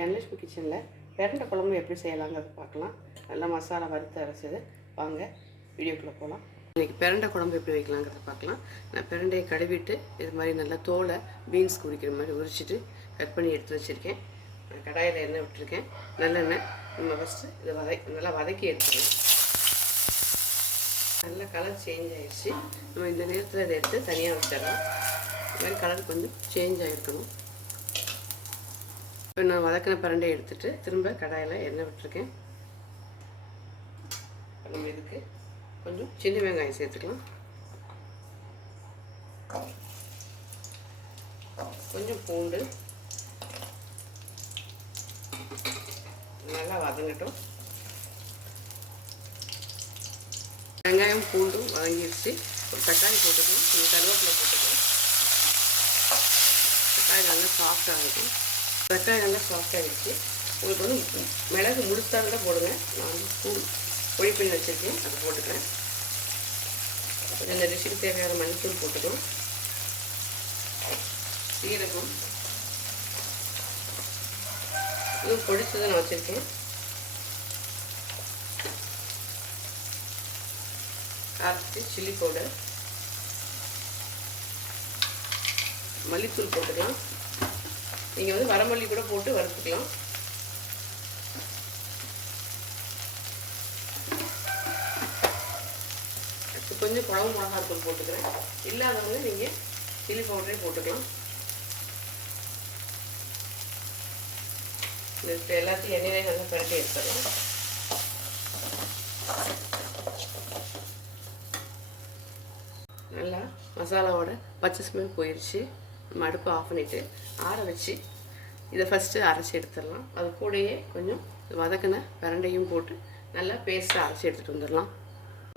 தனலட்சுமி கிச்சனில் பிரண்டை குழம்பு எப்படி செய்யலாங்கிறத பார்க்கலாம். நல்லா மசாலா வறுத்து அரைச்சது. வாங்க வீடியோக்குள்ளே போகலாம் இன்றைக்கி பிரண்டை குழம்பு எப்படி வைக்கலாங்கிறத பார்க்கலாம். நான் பிரண்டையை கழுவிட்டு இது மாதிரி நல்லா தோலை பீன்ஸ் குடிக்கிற மாதிரி உரிச்சிட்டு கட் பண்ணி எடுத்து வச்சுருக்கேன். கடாயில் எண்ணெய் விட்டுருக்கேன். நல்லெண்ணெய் நம்ம ஃபஸ்ட்டு இதை வதை நல்லா வதக்கி எடுத்துக்கலாம் நல்லா கலர் சேஞ்ச் ஆகிடுச்சு நம்ம இந்த நேரத்தில் இதை எடுத்து தனியாக வச்சிடலாம். இது மாதிரி கலர் கொஞ்சம் சேஞ்ச் ஆகிருக்கணும் இப்போ நான் வதக்கின பரண்டை எடுத்துகிட்டு திரும்ப கடாயில் எண்ணெய் விட்டுருக்கேன். நம்ம இதுக்கு கொஞ்சம் சின்ன வெங்காயம் சேர்த்துக்கலாம். கொஞ்சம் பூண்டு. நல்லா வதங்கட்டும். வெங்காயம் பூண்டும் வதங்கிடுச்சு ஒரு தக்காளி போட்டுக்கலாம். கொஞ்சம் கருவேப்பிலை போட்டுக்கலாம். தக்காளி நல்லா சாஃப்டாக இருக்கும். தக்காளி நல்லா சாஃப்டாக உங்களுக்கு வந்து மிளகு முழுத்தாக கூட போடுங்க. நான் வந்து பூ பொடி பண்ணி வச்சுருக்கேன். அதை போட்டுக்கிறேன். கொஞ்சம் இந்த டிஷ்ஷுக்கு தேவையான மஞ்சள் போட்டுக்கலாம். சீரகம். இதுவும் பொடிச்சதை நான் வச்சுருக்கேன். காரத்துக்கு சில்லி பவுடர் மல்லித்தூள் போட்டுக்கலாம். நீங்கள் வந்து வரமல்லி கூட போட்டு வறுத்துக்கலாம். கொஞ்சம் குழம்பு மிளகாத்தூள் போட்டுக்கிறேன். இல்லாதவங்க நீங்கள் சில்லி பவுடரே போட்டுக்கலாம். இப்போ எல்லாத்தையும் எண்ணெயிலே நல்லா பரட்டி எடுத்துடலாம் நல்லா மசாலாவோட பச்சை ஸ்மெல் போயிடுச்சு அடுப்பை ஆஃப் பண்ணிவிட்டு ஆற வச்சு இதை ஃபஸ்ட்டு அரைச்சி எடுத்துடலாம். அது கூடயே கொஞ்சம் வதக்கின பிரண்டையும் போட்டு நல்லா பேஸ்ட்டாக அரைச்சி எடுத்துகிட்டு வந்துடலாம்.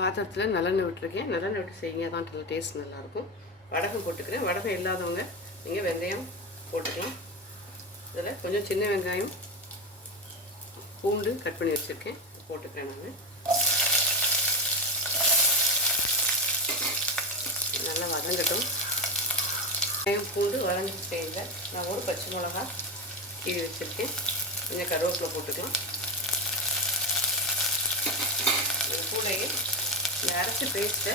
பாத்திரத்தில் நல்லெண்ணெய் விட்டுருக்கேன். நல்லெண்ணெய் விட்டு செய்யுங்க தான் நல்ல டேஸ்ட் நல்லாயிருக்கும். வடகம் போட்டுக்கிறேன். வடகம் இல்லாதவங்க நீங்கள் வெந்தயம் போட்டுக்கலாம். இதில் கொஞ்சம் சின்ன வெங்காயம் பூண்டு கட் பண்ணி வச்சுருக்கேன். போட்டுக்கிறேன் நான். நல்லா வதங்கட்டும். வெங்காயம் பூண்டு வளைஞ்சி செய்யுங்க நான் ஒரு பச்சை மிளகா கீழே வச்சுருக்கேன். கொஞ்சம் கருவேப்பிலை போட்டுக்கலாம். இது கூடையே இந்த அரைச்சி பேஸ்ட்டை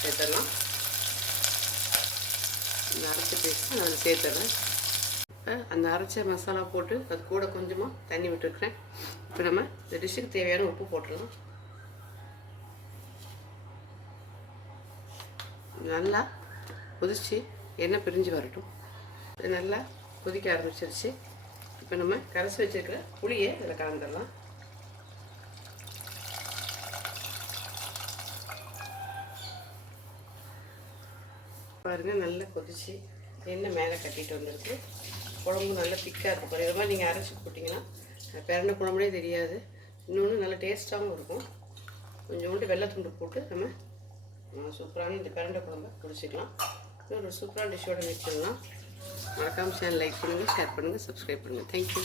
சேர்த்துடலாம். இந்த அரைச்சி பேஸ்ட்டை நான் சேர்த்துறேன். இப்போ அந்த அரைச்ச மசாலா போட்டு அது கூட கொஞ்சமாக தண்ணி விட்டுருக்குறேன். இப்போ நம்ம இந்த டிஷ்ஷுக்கு தேவையான உப்பு போட்டுடலாம். நல்லா கொதிச்சு எண்ணெய் பிரிஞ்சு வரட்டும். இது நல்லா கொதிக்க ஆரம்பிச்சிருச்சு. இப்போ நம்ம கரைச்சி வச்சுருக்கிற புளியை இதில் கலந்துடலாம். பாருங்கள் நல்லா கொதிச்சு எண்ணெய் மேலே கட்டிட்டு வந்திருக்கு. குழம்பு நல்லா திக்காக இருக்கும் பாருங்க மாதிரி நீங்கள் அரைச்சி போட்டிங்கன்னா பிறந்த குழம்புனே தெரியாது. இன்னொன்று நல்லா டேஸ்ட்டாகவும் இருக்கும். கொஞ்சோண்டு வெள்ளை துண்டு போட்டு நம்ம சூப்பரான இந்த பிரண்டை குழம்பை குடிச்சிக்கலாம். ஒரு சூப்பரான டிஷ்ஷோட வச்சிடலாம் மறக்காமல் சேனல் லைக் பண்ணுங்கள் ஷேர் பண்ணுங்கள் சப்ஸ்கிரைப் பண்ணுங்கள் தேங்க்யூ